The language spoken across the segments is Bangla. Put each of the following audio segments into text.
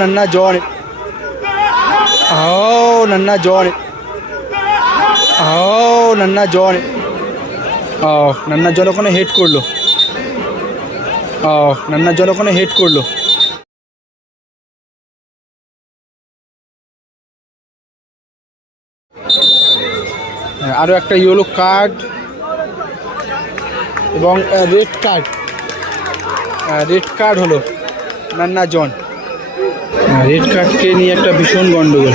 नन्ना जॉन नन्ना जॉन नन्ना जॉन नन्ना जॉन ओखाने हेड करलो नन्ना जॉन ओखाने हेड करलो आरो एक येलो कार्ड এবং रेड कार्ड हलो नन्ना जॉन रेड कार्ड के निये एक भीषण गंडगोल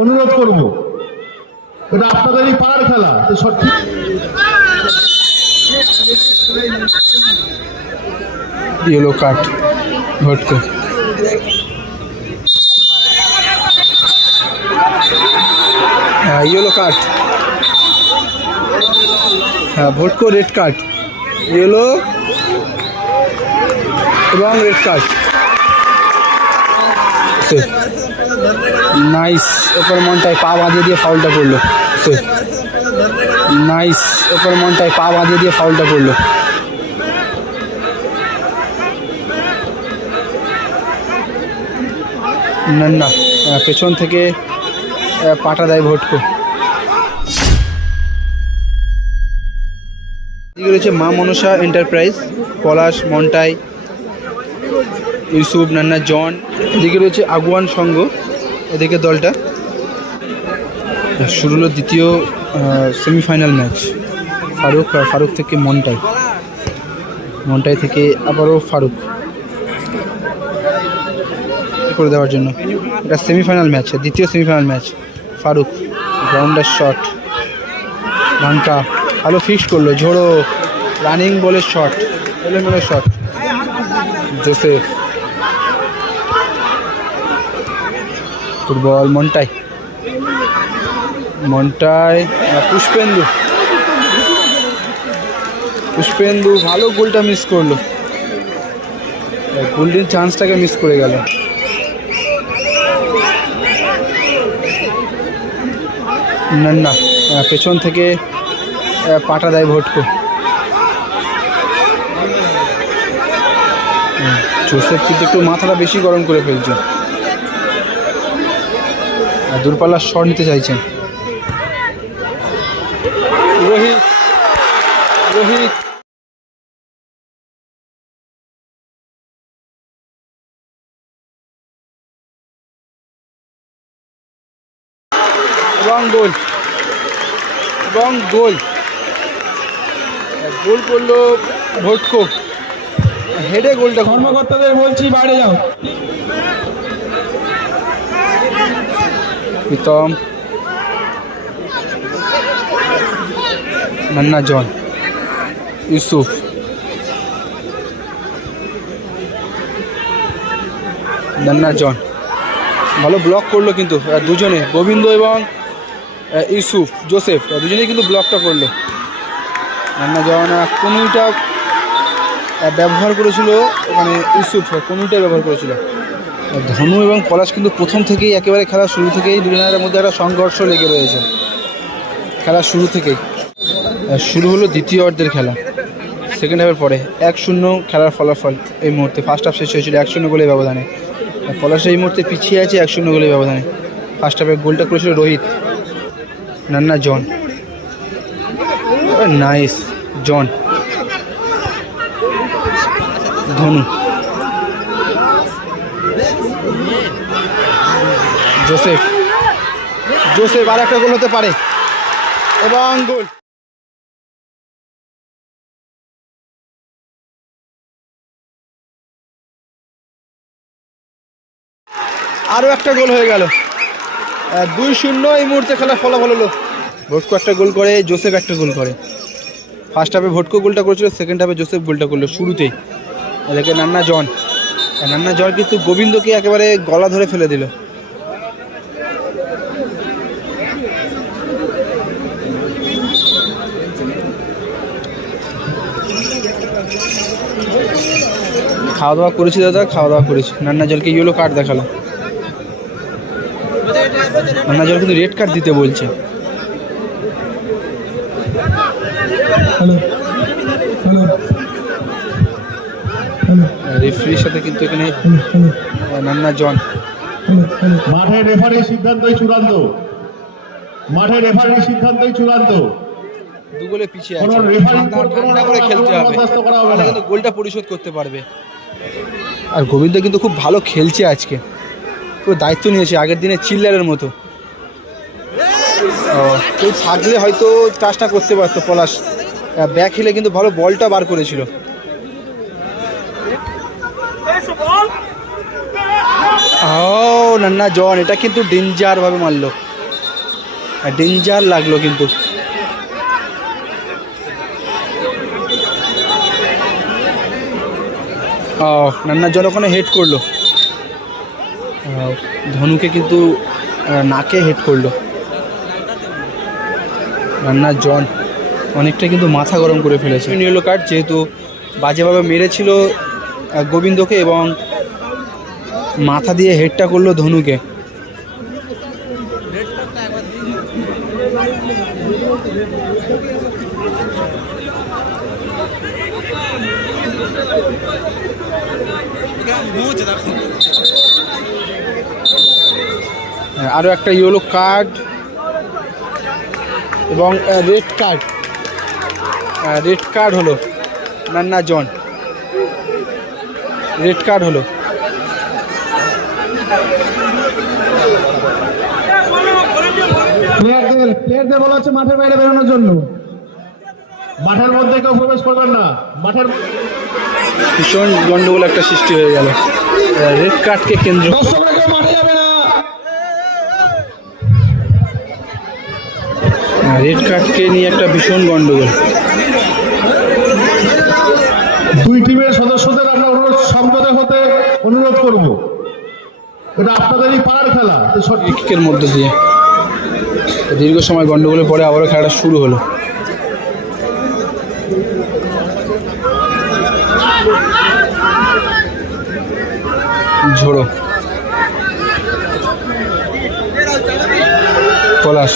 अनुरोध करब এটা আপনাদেরই পাড়ার খেলা তো সঠিক येलो कार्ड भटको येलो कार्ड भटको रेड कार्ड येलो এবং रेड कार्ड नाइस ऊपर मनटाय पा बाँधिए दिए फाउलटा करलो नाइस ऊपर मनटाय पा बाँधिए दिए फाउलटा करलो नन्ना पेछन थेके पाटा देय भटको এদিকে রয়েছে মা মনসা এন্টারপ্রাইজ পলাশ মন্টাই ইউসুফ নান্না জন এদিকে রয়েছে আগুয়ান সংঘ এদিকে দলটা শুরু হলো দ্বিতীয় সেমিফাইনাল ম্যাচ ফারুক থেকে মন্টাই থেকে আবারও ফারুক করে দেওয়ার জন্য এটা সেমিফাইনাল ম্যাচ দ্বিতীয় semifinal match Farooq grounder shot ভাঙ্কা ভালো ফিক্স করলো ঝোড়ো রানিং বলের শট এলোমেলো শট জোসেফ ফুটবল মন্টাই পুষ্পেন্দু ভালো গোলটা মিস করলো গোল্ডেন চান্সটাকে মিস করে গেল नन्ना पेछन থেকে পাটা দেয় ভটকো জোসেফ কিন্তু একটু মাথাটা বেশি গরম করে ফেলছে দূরপাল্লার শট নিতে চাইছেন রোহিত গোল করলো ভটকো হেডে গোলটা কর্মকর্তাদের বলছি বাইরে যাও প্রীতম नन्ना जॉन ইউসুফ नन्ना जॉन ভালো ব্লক করলো কিন্তু দুজনে গোবিন্দ এবং ইউসুফ জোসেফ দুজনেই কিন্তু ব্লকটা করলো নান্না জওয়ান কনুইটা ব্যবহার করেছিল ওখানে ইউসুফ কনুইটা ব্যবহার করেছিল ধনু এবং পলাশ কিন্তু প্রথম থেকেই একেবারে খেলার শুরু থেকেই দুজনের মধ্যে একটা সংঘর্ষ লেগে রয়েছে খেলার শুরু থেকেই শুরু হলো দ্বিতীয় অর্ধের খেলা সেকেন্ড হাফের পরে 1-0 খেলার ফলাফল এই মুহূর্তে ফার্স্ট হাফ শেষ হয়েছিল 1-0 গোলের ব্যবধানে পলাশ এই মুহূর্তে পিছিয়ে আছে 1-0 গোলের ব্যবধানে ফার্স্ট হাফে গোলটা করেছিল রোহিত नन्ना जॉन नाइस जॉन धनु जोसेफ আর একটা গোল হতে পারে এবং গোল আরও একটা গোল হয়ে গেল 2-0 এই মুহূর্তে খেলা ফলাফল হলো ভটকো একটা গোল করে জোসেফ একটা গোল করে ফার্স্ট হাফে ভটকো গোলটা করেছিল সেকেন্ড হাফে জোসেফ গোলটা করলো শুরুতেই এদিকে নান্না জন কিন্তু গোবিন্দকে একেবারে গলা ধরে ফেলে দিল খাওয়া দাওয়া করেছি দাদা খাওয়া দাওয়া করেছি নান্না জলকে ইয়েলো কার্ড দেখালো নান্না জল কিন্তু রেড কার্ড দিতে বলছে রেফারির সাথে কিন্তু এখানে নান্না জন। মাঠে রেফারির সিদ্ধান্তই চূড়ান্ত, মাঠে রেফারির সিদ্ধান্তই চূড়ান্ত। দু গোলে পিছিয়ে কোনো আছে, রেফারি ঠান্ডা করে খেলতে হবে, বরদাস্ত করা হবে তাহলে না। কিন্তু গোলটা পরিশোধ করতে পারবে। আর গোবিন্দ কিন্তু খুব ভালো খেলছে আজকে, পুরো দায়িত্ব নিয়েছে আগের দিনে চিল্লারের মতো। কেউ থাকলে হয়তো চাষটা করতে পারতো পলাশ, ব্যাক হিলে কিন্তু ভালো বলটা বার করেছিল। ও নান্না জন, এটা কিন্তু ডেঞ্জার ভাবে মারলো, ডেঞ্জার লাগলো কিন্তু। নান্না জন ওখানে হেড করলো, ধনুকে কিন্তু নাকে হেড করলো। নান্না জন অনেকটা কিন্তু মাথা গরম করে ফেলেছে। ইয়েলো কার্ড, যেহেতু বাজেভাবে মেরেছিল গোবিন্দকে এবং মাথা দিয়ে হেডটা করলো ধনুকে। আরও একটা ইয়েলো কার্ড এবং রেড কার্ড, রেড কার্ড হলো নান্না জন, রেড কার্ড হলো। প্লেয়ারদের বলা হচ্ছে মাঠের বাইরে বেরোনোর জন্য। মাঠের মধ্যে কেউ প্রবেশ করবেন না। মাঠের ভীষণ গন্ডগোল একটা সৃষ্টি হয়ে গেল রেড কার্ডকে কেন্দ্র। দর্শকরা কেউ মাঠে যাবে না। রেড কার্ডকে নিয়ে একটা ভীষণ গন্ডগোল। দুই টিমের সদস্যদের আমরা সংযত হতে অনুরোধ করব। এটা আপনাদেরই পাড়ার খেলা, কিকের মধ্যে দিয়ে দীর্ঘ সময় গন্ডগোলের পরে আবারও খেলাটা শুরু হলো। ঝোড়ো পলাশ,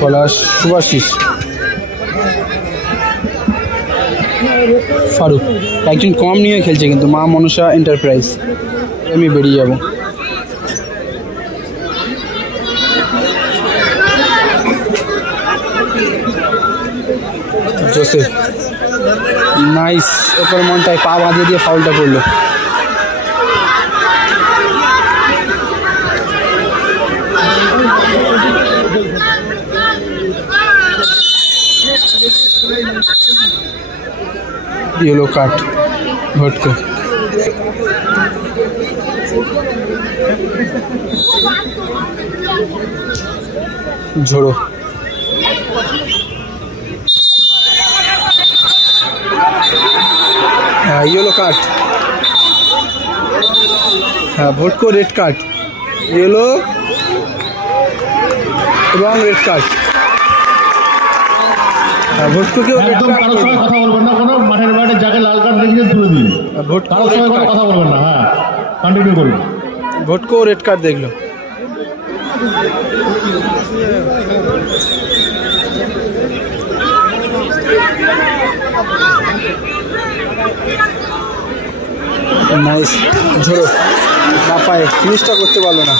পলাশ সুভাশিস, ফারুক একজন কম নিয়ে খেলছে কিন্তু মা মনসা এন্টারপ্রাইজ। আমি বেরিয়ে যাব। জোসেফ নাইস, ওপর মনটায় পা বাঁধিয়ে দিয়ে ফাউলটা করলো। येलो काट भटको झोड़ो येलो कार्ड, हाँ भटको रेड कार्ड, येलो एवं रेड कार्ड। ভোটকো কেউ একদম কারোর সঙ্গে কথা বলবেন না, কোনো মাঠের বাইরে যাকে লাল কার্ড দেখিয়ে তুলে দিন। কারোর সঙ্গে কোনো কথা বলবেন না। হ্যাঁ, কন্টিনিউ করুন। ভোটকো রেড কার্ড দেখলো। নাইস, ঝোড়ো না পায়ে ফিনিশটা করতে পারলো না।